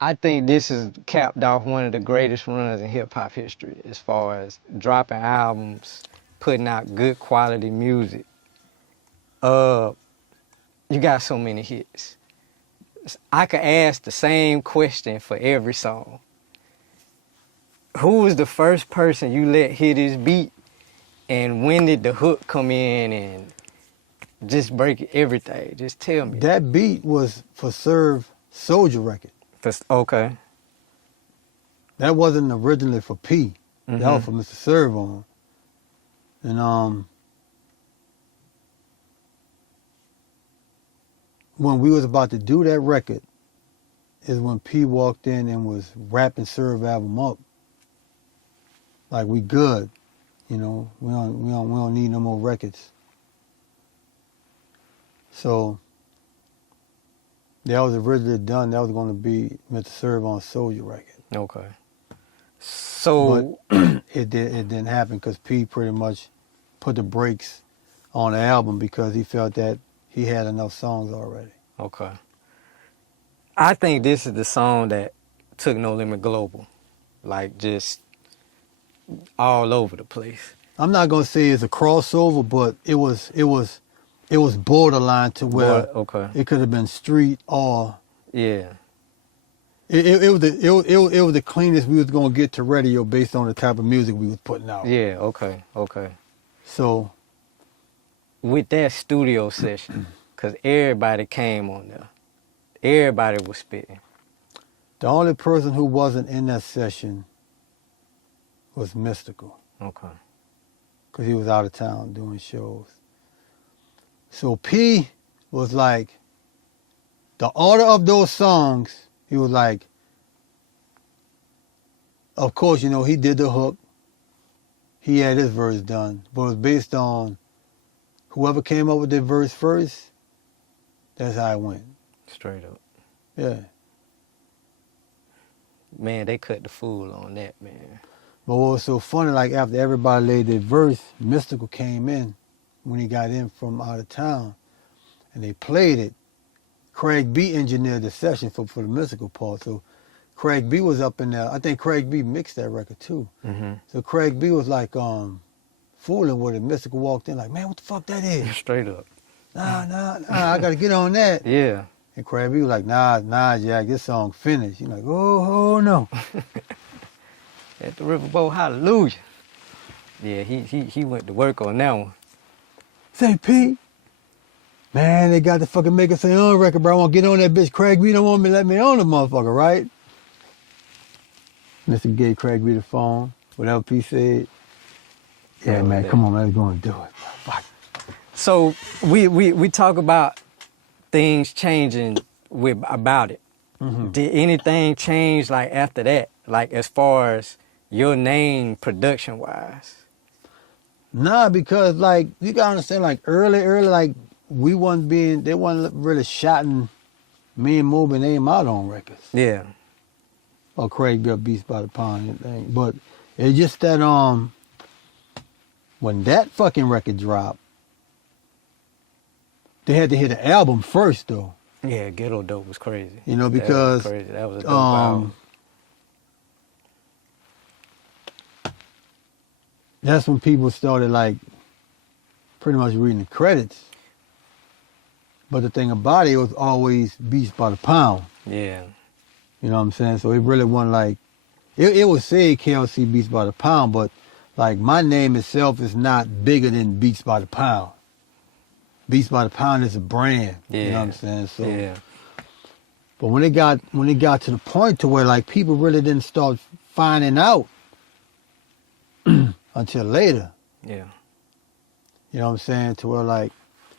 I think this is capped off one of the greatest runs in hip hop history as far as dropping albums, putting out good quality music. Uh, you got so many hits. I could ask the same question for every song. Who was the first person you let hit this beat, and when did the hook come in and just break everything? Just tell me. That beat was for Serve Soldier record. Okay. That wasn't originally for P. Mm-hmm. That was for Mr. Serve on. And when we was about to do that record is when P walked in and was wrapping Serve album up. Like, we good, you know, we don't need no more records. So that was originally done. That was going to be Mr. Serve on Soldier record. Okay. So But it didn't happen because P pretty much put the brakes on the album because he felt that he had enough songs already. okay. I think this is the song that took No Limit global, like just all over the place. I'm not gonna say it's a crossover, but it was borderline to where Okay. it could have been street or Yeah. it was the cleanest we was gonna get to radio based on the type of music we was putting out. Yeah. Okay. Okay. So With that studio session, cause everybody came on there, everybody was spitting. the only person who wasn't in that session was Mystical, Okay. because he was out of town doing shows. So P was like, the order of those songs, he was like, of course, you know, he did the hook. He had his verse done, but it was based on whoever came up with the verse first, that's how it went. Straight up. Yeah. Man, they cut the fool on that, man. But what was so funny, like after everybody laid their verse, Mystical came in when he got in from out of town and they played it. Craig B engineered the session for the Mystical part. So Craig B was up in there. I think Craig B mixed that record too. Mm-hmm. So Craig B was like fooling with it. Mystical walked in like, man, what the fuck that is? Straight up. Nah, I gotta get on that. Yeah. And Craig B was like, nah, Jack, this song finished. You're like, oh no. At the Riverboat, hallelujah. Yeah, he went to work on that one. Say, Pete, man, they got to fucking make us their own record, bro. I want to get on that bitch. Craig B don't want me to let me on the motherfucker, right? Mr. gave Craig B the phone, whatever P said. Yeah, man, come on, let's go and do it. Fuck. So we talk about things changing about it. Mm-hmm. Did anything change like after that? Like as far as your name production wise? Nah, because like you gotta understand, like early, like they wasn't really shouting me and Moby name out on records. Yeah. Or Craig B Beats by the Pound and thing. But it's just that when that fucking record dropped, they had to hit the album first though. Yeah, Ghetto Dope was crazy. You know, because that was crazy. That was a dope album. That's when people started like pretty much reading the credits. But the thing about it was always Beats by the Pound. Yeah. You know what I'm saying? So it really wasn't like, it would say KLC Beats by the Pound, but like my name itself is not bigger than Beats by the Pound. Beats by the Pound is a brand. Yeah. You know what I'm saying? So, yeah. But when it got to the point to where like people really didn't start finding out until later. Yeah. You know what I'm saying? To where like,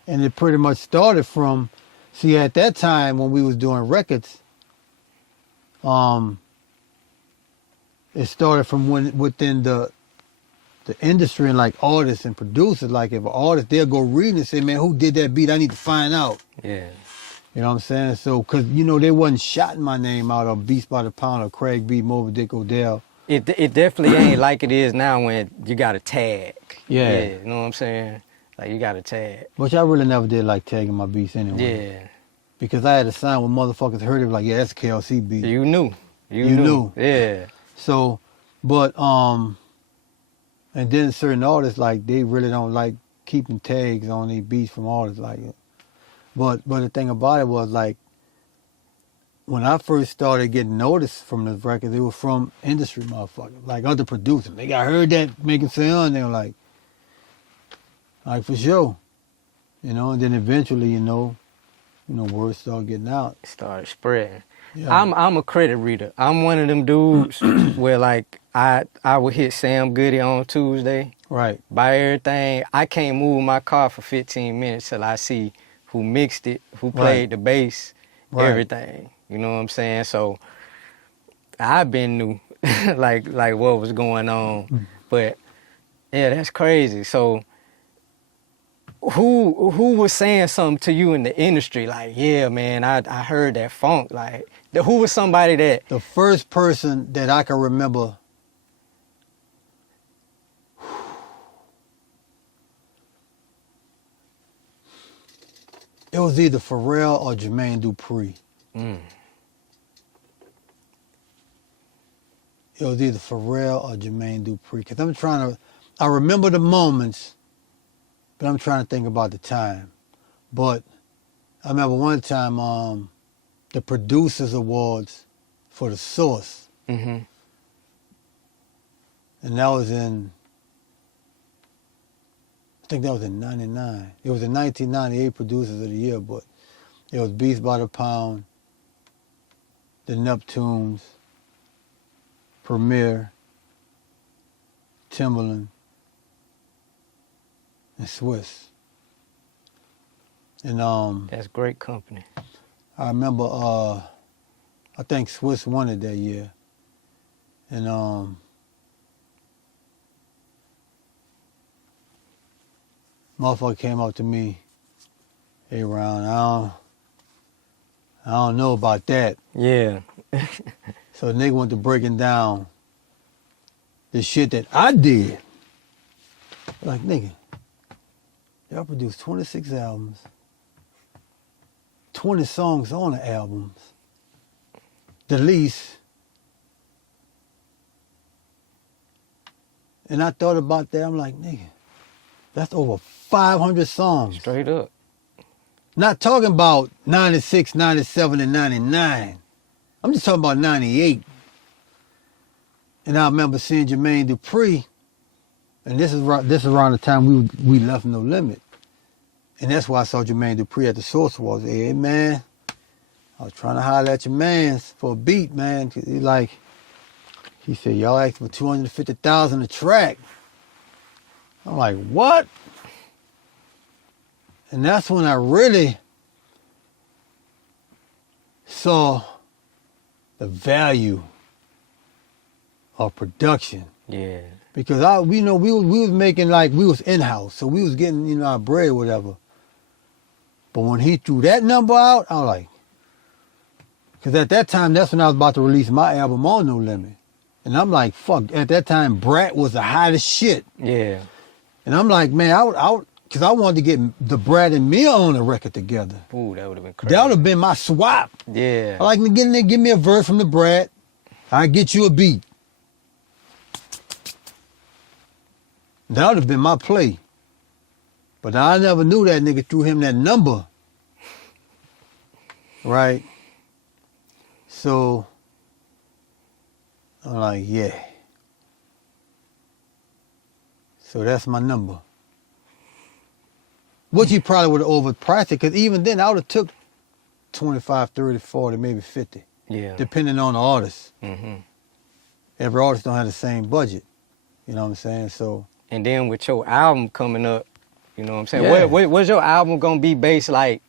and it pretty much started from, see at that time when we was doing records, it started from within the industry and like artists and producers. Like if an artist, they'll go read and say, man, who did that beat? I need to find out. Yeah. You know what I'm saying? So, cause you know, they wasn't shouting my name out of Beats by the Pound or Craig B, Moby Dick, Odell. It definitely ain't like it is now when you got a tag. Yeah. You know what I'm saying? Like you got a tag. Which I really never did like tagging my beats anyway. Yeah. because I had a sign when motherfuckers heard it, like, yeah, that's a KLC beat. You knew. You You knew. knew. Yeah. So, but and then certain artists, like, they really don't like keeping tags on their beats from artists, like it. But the thing about it was, like, when I first started getting noticed from the records, it was from industry motherfuckers, like other producers. They got heard that making sound, they were like for sure, you know. And then eventually, word started getting out. Started spreading. Yeah. I'm a credit reader. I'm one of them dudes where like I would hit Sam Goody on Tuesday, Right. buy everything. I can't move my car for 15 minutes till I see who mixed it, who played the bass, everything. You know what I'm saying? So I've been new, like what was going on. But yeah, that's crazy. So who was saying something to you in the industry? Like, yeah, man, I heard that funk. Like, who was somebody that? The first person that I can remember, it was either Pharrell or Jermaine Dupri. It was either Pharrell or Jermaine Dupri. Because I remember the moments, but I'm trying to think about the time. But I remember one time, the Producers Awards for The Source. Mm-hmm. And that was I think that was in 99. It was in 1998 Producers of the Year, but it was Beats by the Pound, the Neptunes, Premier, Timbaland, and Swiss. And That's great company. I remember I think Swiss won it that year. And motherfucker came up to me, hey Ron, I don't know about that. Yeah. So the nigga went to breaking down the shit that I did. Like, nigga, y'all produced 26 albums, 20 songs on the albums, the least. And I thought about that, I'm like, nigga, that's over 500 songs. Straight up. Not talking about 96, 97, and 99. I'm just talking about 98. And I remember seeing Jermaine Dupri, and this is around the time we left No Limit. And that's why I saw Jermaine Dupri at the Source Awards. Hey, man, I was trying to holler at your mans for a beat, man. He said, y'all asked for $250,000 a track. I'm like, what? And that's when I really saw the value of production. Yeah. Because we was making, like, we was in-house, so we was getting, our bread or whatever. But when he threw that number out, I was like, because at that time, that's when I was about to release my album on No Limit. And I'm like, fuck, at that time, Brat was the hottest shit. Yeah. And I'm like, man, because I wanted to get the Brat and Mia on a record together. Ooh, that would have been crazy. That would have been my swap. Yeah. I like to get in there, give me a verse from the Brat. I get you a beat. That would have been my play. But I never knew that nigga threw him that number. Right? So, I'm like, yeah. So that's my number. Which he probably would have overpriced it, because even then I would have took 25, 30, 40, maybe 50. Yeah. Depending on the artist. Mm-hmm. Every artist don't have the same budget. You know what I'm saying? So. And then with your album coming up, you know what I'm saying? Yeah. What's your album gonna be based like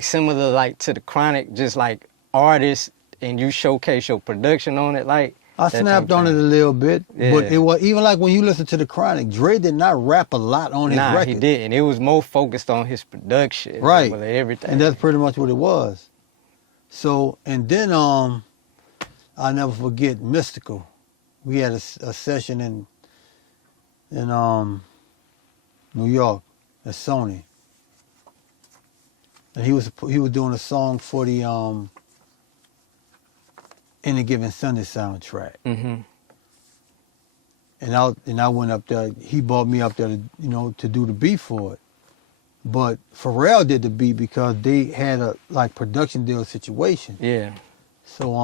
similar like to the Chronic, just like artists, and you showcase your production on it, like? I snapped on it a little bit, yeah. But it was even like when you listen to the Chronic, Dre did not rap a lot on his record. Nah, he didn't. It was more focused on his production, right? Like everything, and that's pretty much what it was. So, and then I'll never forget Mystical. We had a session in New York at Sony, And he was doing a song for the Any Given Sunday soundtrack. Mm-hmm. And I went up there. He brought me up there to do the beat for it. But Pharrell did the beat because they had a production deal situation. Yeah. So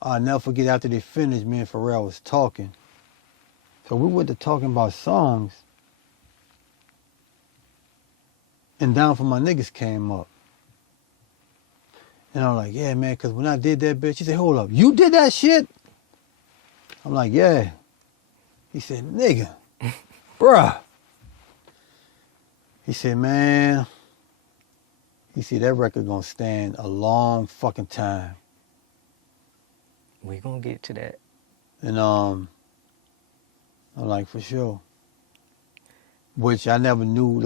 I'll never forget, after they finished, me and Pharrell was talking. So we went to talking about songs, and Down For My Niggas came up. And I'm like, yeah, man, because when I did that bitch, he said, hold up, you did that shit? I'm like, yeah. He said, nigga, bruh. He said, man, he said, that record gonna stand a long fucking time. We gonna get to that. And I'm like, for sure. Which I never knew,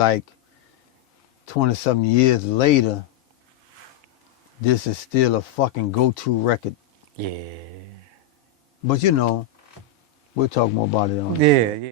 20-something years later, this is still a fucking go-to record. Yeah. But we'll talk more about it on. Yeah.